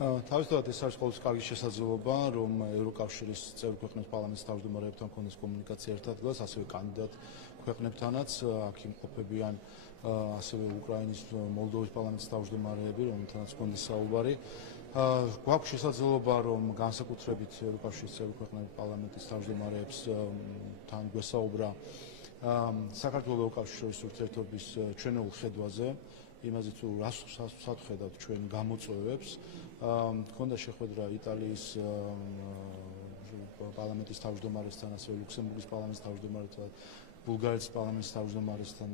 თავისთავად ეს არის ყოველთვის კარგი შესაძლებლობა, რომ ევროკავშირის წევრი ქვეყნების პარლამენტის თავმჯდომარეებთან კონდეს კომუნიკაცია ერთ ადგილას, ასევე კანდიდატ ქვეყნებთანაც, აქ იმყოფებიან ასევე უკრაინის, მოლდოვის პარლამენტის თავმჯდომარეები, რომელთანაც კონდეს საუბარი. გვაქვს შესაძლებლობა, რომ განსაკუთრებით ევროკავშირის წევრი ქვეყნების პარლამენტის თავმჯდომარეებს თან გვესაუბრა საქართველოს ევროკავშირის ურთიერთობის ჩვენეულ ხედვაზე, იმაზე თუ რას ვხედავთ ჩვენ გამოწვევებს. Ქონდა შეხვედრა იტალიის პარლამენტის თავმჯდომარესთან, ასევე ლუქსემბურგის პარლამენტის თავმჯდომარესთან, ბულგარეთის პარლამენტის თავმჯდომარესთან.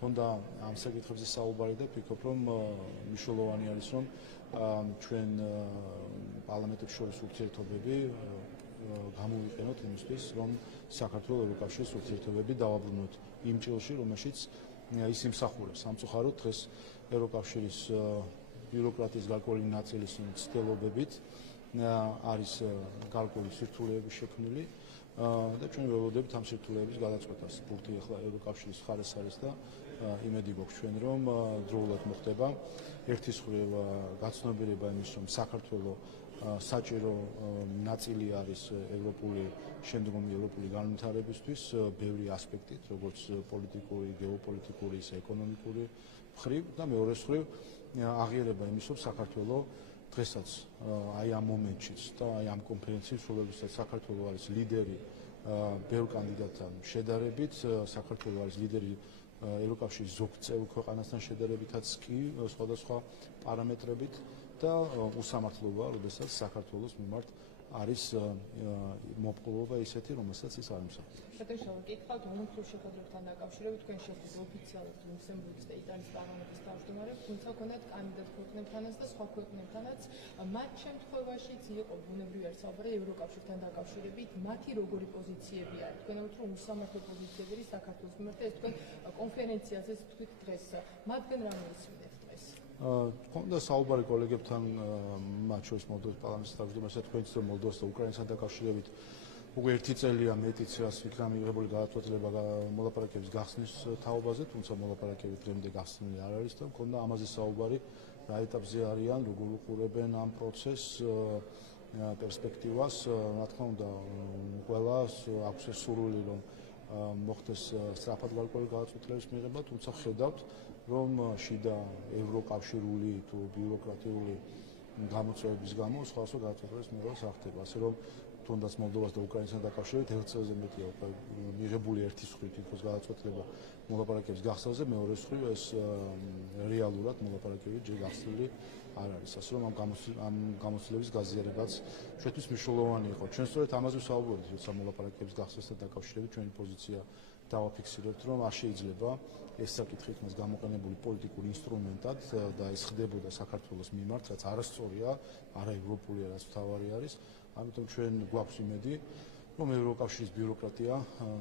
ქონდა ამ საკითხებზე საუბარი და ვფიქრობ, რომ მნიშვნელოვანი არის, რომ ჩვენ პარლამენტებს შორის ურთიერთობები გამოვიყენოთ იმისთვის, რომ საქართველოს ევროკავშირის ურთიერთობები დავაბრუნოთ იმ ჭრილში, რომელშიც ის იმსახურებს. სამწუხაროდ დღეს ევროკავშირის ბიუროკრატიის გარკვეული ნაწილის ცდილობებით არის გარკვეული სირთულეები შექმნილი და ჩვენ ველოდებით ამ სირთულეების გადაწყვეტას. ბურთი ახლა ევროკავშირის მხარეს არის და იმედი გვაქვს ჩვენ, რომ დროულად მოხდება ერთის მხრივ გაცნობიერება იმის, რომ საქართველოს საჭირო ნაწილი არის ევროპული შემდგომი ევროპული განვითარებისთვის ბევრი ასპექტით, როგორც პოლიტიკური, გეოპოლიტიკური, ისე ეკონომიკური მხრივ და მეორე მხრივ აღიარება იმის, რომ საქართველოს დღესაც აი ამ მომენტშიც და აი ამ კონფერენციის როდესაც საქართველოს არის ლიდერი ბევრ კანდიდატთან შედარებით, საქართველოს არის ლიდერი ევროკავშირის ზოგ წევრ ქვეყანასთან შედარებითაც კი სხვადასხვა პარამეტრებით და უსამართლოა, როდესაც საქართველოს მიმართ არის მოპყრობა ისეთი, რომელსაც ის არ იმსახურებს. შეტევშალო კითხავთ უმხრივ შეხვედრებთან დაკავშირებით, თქვენ შეხვდით ოფიციალურად ლუქსემბურგის და იტალიის პარლამენტის თავმჯდომარეებს, თუმცა ქონდათ კანდიდატ ქვეყნებთანაც და სხვა ქვეყნებთანაც. მათ შემთხვევაშიც იყო ბუნებრივი არის საუბარი ევროკავშირთან დაკავშირებით, მათი როგორი პოზიციები არის? თქვენ ამბობთ, რომ უსამართლო პოზიციები არის საქართველოს მიმართ და ეს თქვენ კონფერენციაზე თქვით დღეს. მათგან რა მოისმინეთ დღეს? Ქონდა საუბარი კოლეგებთან, მათ შორის მოლდოვის პარლამენტის თავმჯდომარესთან, თქვენც რომ მოლდოვას და უკრაინასთან დაკავშირებით უკვე 1 წელია მეტიც იქნა მიღებული გადაწყვეტილება მოლაპარაკების გახსნის თაობაზე, თუმცა მოლაპარაკები დღემდე გახსნილი არ არის და ქონდა ამაზე საუბარი, რა ეტაპზე არიან, როგორ უყურებენ ამ პროცესს, პერსპექტივას. Რა თქმა უნდა, ყველას აქვს სურვილი, რომ მოხდეს სწრაფად გარკვეული გადაწყვეტილების მიღება, თუმცა ხედავთ, რომ შიდა ევროკავშირული თუ ბიუროკრატიული გამოწვევების გამო სხვადასხვა გადაწყვეტილების მიღება სახდება. ასე რომ თუნდაც მოლდოვას და უკრაინასთან დაკავშირებით 1 წელზე მეტია უკვე მიღებული ერთის მხრივ თითქოს გადაწყვეტილება მოლაპარაკების გახსნაზე, მეორე მხრივ ეს რეალურად მოლაპარაკები ჯერ გახსნილი არ არის. ასე რომ ამ გამოცდილების გაზიარებაც ჩვენთვის მნიშვნელოვანი იყო. ჩვენ სწორედ ამაზე ვსაუბრობთ, როცა მოლაპარაკების გახსნასთან დაკავშირებით ჩვენი პოზიცია დავაფიქსირებთ, რომ არ შეიძლება ეს საკითხი იქნას გამოყენებული პოლიტიკურ ინსტრუმენტად და ეს ხდებოდა საქართველოს მიმართ, რაც არასწორია, არა ევროპული, რაც მთავარი არის. ამიტომ ჩვენ გვაქვს იმედი, რომ ევროკავშირის ბიუროკრატია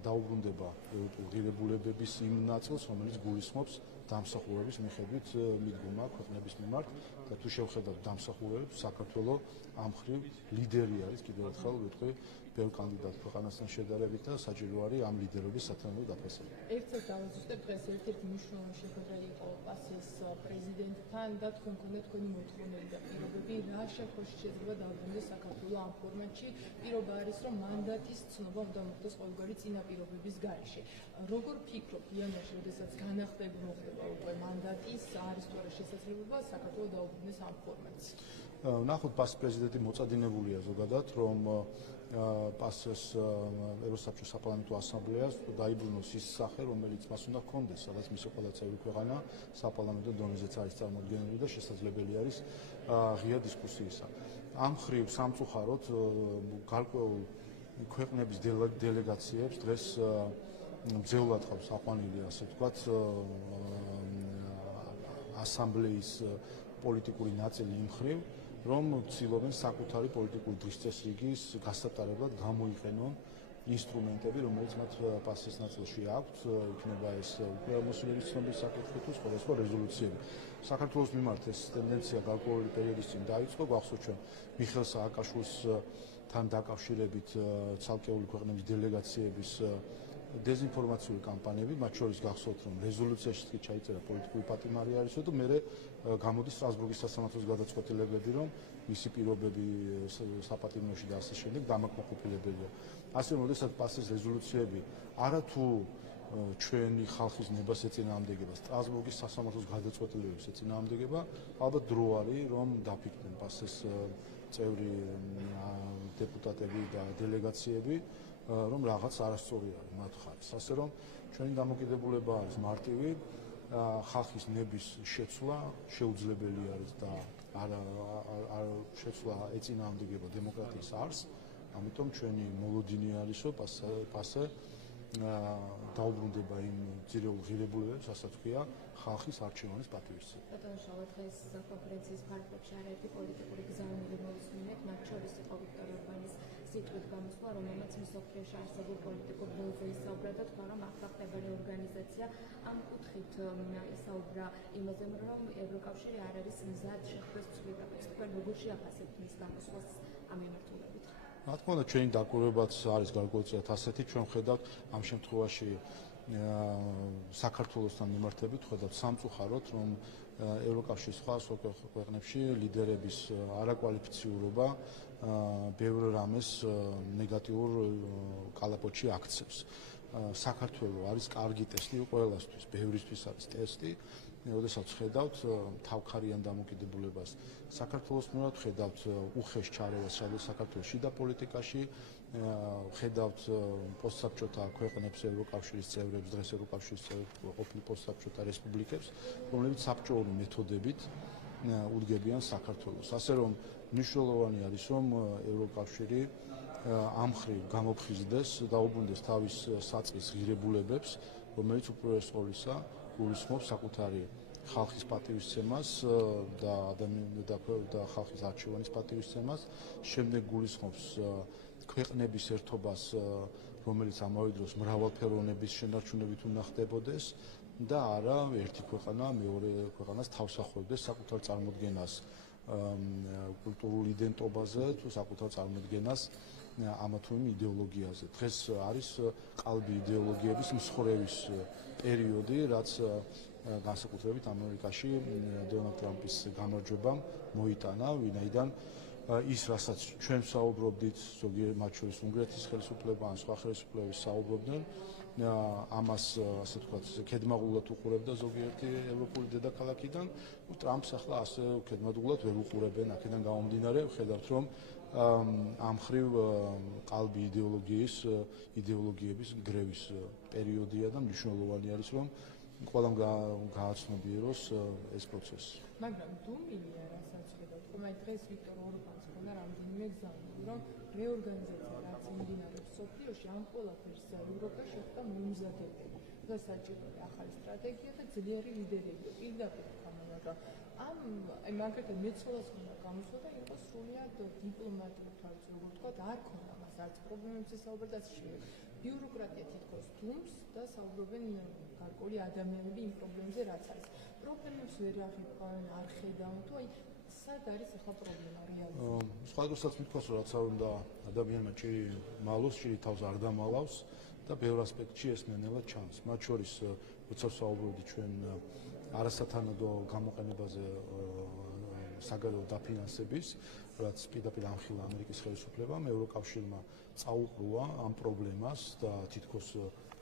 დაუბრუნდება ევროპულ ღირებულებების იმ ნაწილს, რომელიც გულისხმობს დამსახურების მიხედვით მიდგომა ქვეყნების მიმართ და თუ შევხედავთ დამსახურებებს, საქართველოს ამ მხრივ ლიდერი არის, კიდევ ერთხელ ვიტყვი, ბევრ კანდიდატ ქვეყანასთან შედარებით და საჭირო არის ამ ლიდერობის სათანადო დაფასება. ერთსაც დავაზუსტებ, დღეს ერთ-ერთი მნიშვნელოვანი შეხვედრა იყო პასის პრეზიდენტთან და თქვენ გქონდათ თქვენი მოთხოვნები და პირობები, რა შემთხვევაში შეიძლება დაუბრუნდეს საქართველოს ამ ფორმატში. პირობა არის, რომ მანდატის ცნობა უნდა მოხდეს ყოველგვარი წინაპირობების გარეშე. როგორ ფიქრობთ, იანვარში, როდესაც განახლება მოხდება უკვე მანდატის, არის თუ არა შესაძლებლობა საქართველოს დაუბრუნდეს ამ ფორმატს? ნახოთ, პასის პრეზიდენტი მოწადინებულია ზოგადად, რომ პასის ევროსაბჭოს საპარლამენტო ასამბლეას დაიბრუნოს ის სახე, რომელიც მას უნდა ჰქონდეს, სადაც მისი ყველა წევრი ქვეყანა საპარლამენტო დონეზეც არის წარმოდგენილი და შესაძლებელი არის ღია დისკუსიისა. ამ მხრივ სამწუხაროდ გარკვეულ ქვეყნების დელეგაციებს დღეს მძევლად ყავს აყვანილი, ასე ვთქვათ, ასამბლეის პოლიტიკური ნაწილი იმ მხრივ, რომ ცდილობენ საკუთარი პოლიტიკური დღესწესრიგის გასატარებლად გამოიყენონ ინსტრუმენტები, რომელიც მათ პასის ნაწილში აქვთ, იქნება ეს უკრაინული ცნობის საკითხი თუ სხვადასხვა რეზოლუციები. საქართველოს მიმართ ეს ტენდენცია გარკვეული პერიოდის წინ დაიწყო, გახსოვთ ჩვენ მიხეილ სააკაშვილთან დაკავშირებით ცალკეული ქვეყნების დელეგაციების დეზინფორმაციული კამპანიები, მათ შორის გახსოვთ, რომ რეზოლუციაში კი ჩაიწერა პოლიტიკური პატიმარი არისო და მე გამოდის სტრასბურგის სასამართლოს გადაწყვეტილებები, რომ მისი პირობები საპატიმროში და ასე შემდეგ დამაკმაყოფილებელია. ასე რომ, როდესაც პასეს რეზოლუციები არათუ ჩვენი ხალხის ნებას ეწინააღმდეგება, სტრასბურგის სასამართლოს გადაწყვეტილებებს ეწინააღმდეგება, ალბათ დრო არის, რომ დაფიქრდნენ პასეს წევრი დეპუტატები და დელეგაციები, რომ რაღაც არასწორი არის მათ ხარეს. ასე რომ ჩვენი დამოკიდებულება არის მარტივი, ხალხის ნების შეცვლა შეუძლებელი არის და შეცვლა ეწინააღმდეგება დემოკრატიის არსს, ამიტომ ჩვენი მოლოდინი არისო პასე დაუბრუნდება იმ ძირეულ ღირებულებებს, რასაც ქვია ხალხის არჩევანის პატივისცემა. ბატონო, დღეს კონფერენციის ფარგლებში არაერთი პოლიტიკური გზავნილი მოვისმინეთ, მათ შორის იყო ვიქტორ ორბანის სიტყვით გამოსვლა, რომელმაც მსოფლიოში არსებულ პოლიტიკურ ველზე ისაუბრა და თქვა, რომ ახლა ხდებადი ორგანიზაცია ამ კუთხით ისაუბრა იმაზე, რომ ევროკავშირი არ არის მზად შეხვდეს ცვლილებას. თქვენ როგორ შეაფასებთ მის გამოსვლას ამ მიმართულებით? რა თქმა უნდა, ჩვენი დაკვირვებაც არის გარკვეულწილად ასეთი, ჩვენ ხედავთ ამ შემთხვევაში საქართველოსთან მიმართებით, ხედავთ სამწუხაროდ, რომ ევროკავშირის სხვა ქვეყნებში ლიდერების არაკვალიფიციურობა ბევრ რამეს ნეგატიურ კალაპოტში აქცევს. საქართველო არის კარგი ტესტი ყველასთვის, ბევრისთვის არის ტესტი. როდესაც ხედავთ თავქარიან დამოკიდებულებას საქართველოს მიმართ, ხედავთ უხეშ ჩარევას საქართველოს შიდა პოლიტიკაში, ხედავთ პოსტსაბჭოთა ქვეყნებს, ევროკავშირის წევრებს, დღეს ევროკავშირის წევრებს, ყოფილ პოსტსაბჭოთა რესპუბლიკებს, რომლებიც საბჭოური მეთოდებით უდგებიან საქართველოს. ასე რომ მნიშვნელოვანი არის, რომ ევროკავშირი ამ მხრივ გამოფხიზდეს და დაუბრუნდეს თავის საწყის ღირებულებებს, რომელიც უპირველეს ყოვლისა გულისხმობს საკუთარი ხალხის პატივისცემას და ხალხის არჩევანის პატივისცემას, შემდეგ გულისხმობს ქვეყნების ერთობას, რომელიც ამავე დროს მრავალფეროვნების შენარჩუნებით უნდა ხდებოდეს და არა ერთი ქვეყანა მეორე ქვეყანას თავსახავდეს საკუთარ წარმოდგენას კულტურულ იდენტობაზე თუ საკუთარ წარმოდგენას ამა თუ იმ იდეოლოგიაზე. დღეს არის ყალბი იდეოლოგიების მსხვერპლის პერიოდი, რაც განსაკუთრებით ამერიკაში დონალდ ტრამპის გამარჯვებამ მოიტანა, ვინაიდან ის, რასაც ჩვენ საუბრობდით, ზოგიერთ მათ შორის უნგრეთის ხელისუფლება ან სხვა ხელისუფლებები საუბრობდნენ, ამას ასე ვთქვათ, ქედმაღულად უყურებდა ზოგიერთი ევროპული დედაქალაქიდან, ტრამპს ახლა ასე ქედმაღულად ვერ უყურებენ, აქედან გამომდინარე, ხედავთ, რომ ამ მხრივ ყალბი იდეოლოგიების გრევის პერიოდია და მნიშვნელოვანი არის, რომ ყველამ გააცნობიეროს ეს პროცესი. მაგრამ დუმილია, რასაც ხედავთ, რომ აი დღეს ვიქტორ ორბანს ქონდა რამდენიმე გზავნილი, რომ რეორგანიზაცია რაც მიმდინარეობს სოფლიოში, ამ ყველაფერს ევროპა შეხვდა მომზადებელი. და საჭიროა ახალი სტრატეგია და ძლიერი ლიდერები. პირდაპირ ვთქვა, მაგრამ აი მაგალითად მეცხოვას უნდა გამოსვლა და იყოს სრულად დიპლომატიურ თვალს, როგორ ვთქვა, არ ქონდა მას არც პრობლემებზე საუბრად და შეიძლება. ბიუროკრატია თითქოს დუმს და საუბრობენ გარკვეული ადამიანები იმ პრობლემებზე, რაც არის. პრობლემებს ვერ აღიქვენ, არ ხედავენ, თუ აი სად არის ახლა პრობლემა რეალურად? სხვადასხვასაც მithქვას, რომ რაც არ უნდა ადამიანმა ჭირი მალოს, ჭირი თავს არ დამალავს და ბევრ ასპექტში ეს ნენელა ჩანს. მათ შორის, როცა საუბრობდი ჩვენ არასათანადო გამოყენებაზე საგარეო დაფინანსების, რაც პირდაპირ ამხილა ამერიკის ხელისუფლებამ, ევროკავშირმა წაუყრუა ამ პრობლემას და თითქოს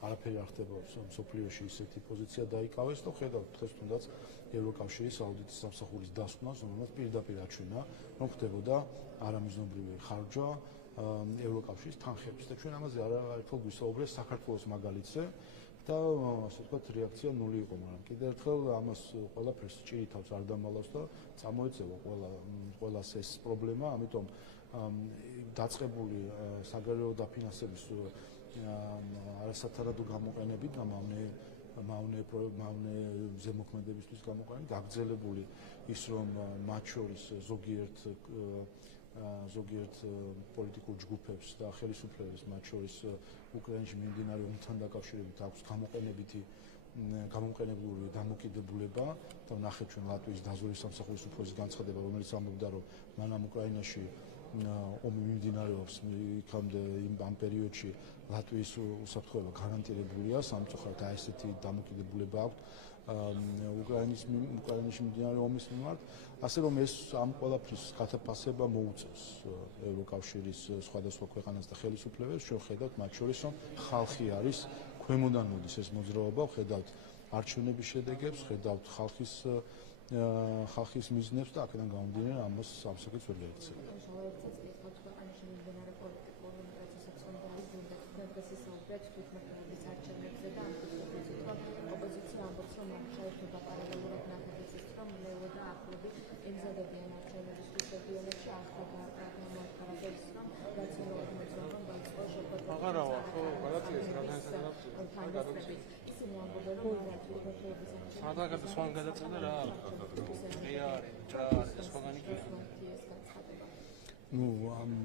არაფერი არ ხდება მსოფლიოში ისეთი პოზიცია დაიკავეს და ხედავთ დღეს თუნდაც ევროკავშირის აუდიტის სამსახურის დასკვნას, რომელმაც პირდაპირ აჩვენა, რომ ხდებოდა არამიზნობრივი ხარჯვა ევროკავშირის თანხების და ჩვენ ამაზე არაერთხელ გვისაუბრეს საქართველოს მაგალითზე და ასე ვთქვათ რეაქცია ნული იყო, მაგრამ კიდევ ერთხელ ამას ყველაფერს ჭირი თავს არ დამალავს და წამოეწევა ყველას ეს პრობლემა, ამიტომ დაწყებული საგარეო დაფინანსების არასათანადო გამოყენებით და მავნე ზემოქმედებისთვის გამოყენებით გაგრძელებული ის, რომ მათ შორის ზოგიერთ პოლიტიკურ ჯგუფებს და ხელისუფლებას, მათ შორის უკრაინაში მიმდინარე ომთან დაკავშირებით აქვს გამოყენებული დამოკიდებულება და ნახეთ ჩვენ ლატვიის დაზვერვის სამსახურის უფროსის განცხადება, რომელიც ამბობდა, რომ მანამ უკრაინაში ომი მიმდინარეობს იქამდე ამ პერიოდში ლატვიის უსაფრთხოება გარანტირებულია, სამწუხაროდ ესეთი დამოკიდებულება აქვს უკრაინაში მიმდინარე ომის მიმართ, ასე რომ ეს ამ ყველაფრის გათაფასება მოუწევს ევროკავშირის სხვადასხვა ქვეყანას და ხელისუფლებებს. ჩვენ ხედავთ მათ შორის, რომ ხალხი არის ქვემოდან მოდის ეს მოძრაობა, ხედავთ არჩევნების შედეგებს, ხედავთ ხალხის მიზნებს და აქედან გამომდინარე ამას სამსაკეთს ვერ გაიქცევია.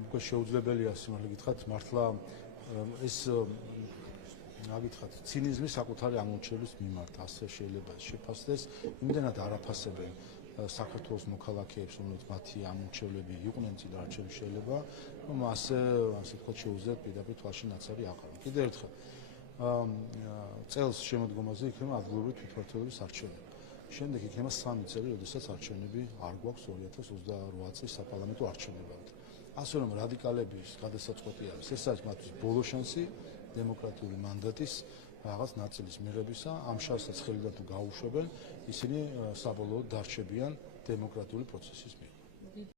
უკვე შეუძლებელია სიმართლე გითხრათ, მართლა ეს გითხრათ, ცინიზმი საკუთარი აღმოჩენების მიმართ ასე შეიძლება შეფასდეს, იმდენად არაფასებენ საქართველოს მოქალაქეებს, რომლებიც მათი ამორჩევლები იყვნენ წინ არჩევნებში შეიძლება, რომ ასე ვთქვათ, შეუძლიათ პირდაპირ თვალში ნაცარი აყარონ. კიდევ ერთხელ, წელს შემოდგომაზე იქნება ადგილობრივი თვითმმართველობის არჩევნები. შემდეგ იქნება 3 წელი, როდესაც არჩევნები არ გვაქვს 2028 წლის საპარლამენტო არჩევნებამდე. ასე რომ რადიკალების გადასაწყვეტი არის, ეს არის მათთვის ბოლო შანსი დემოკრატიული მანდატის რაღაც ნაწილის მიღებისა, ამ შანსს ხელიდან თუ გაუშვებენ, ისინი საბოლოოდ დარჩებიან დემოკრატიული პროცესის მიერ.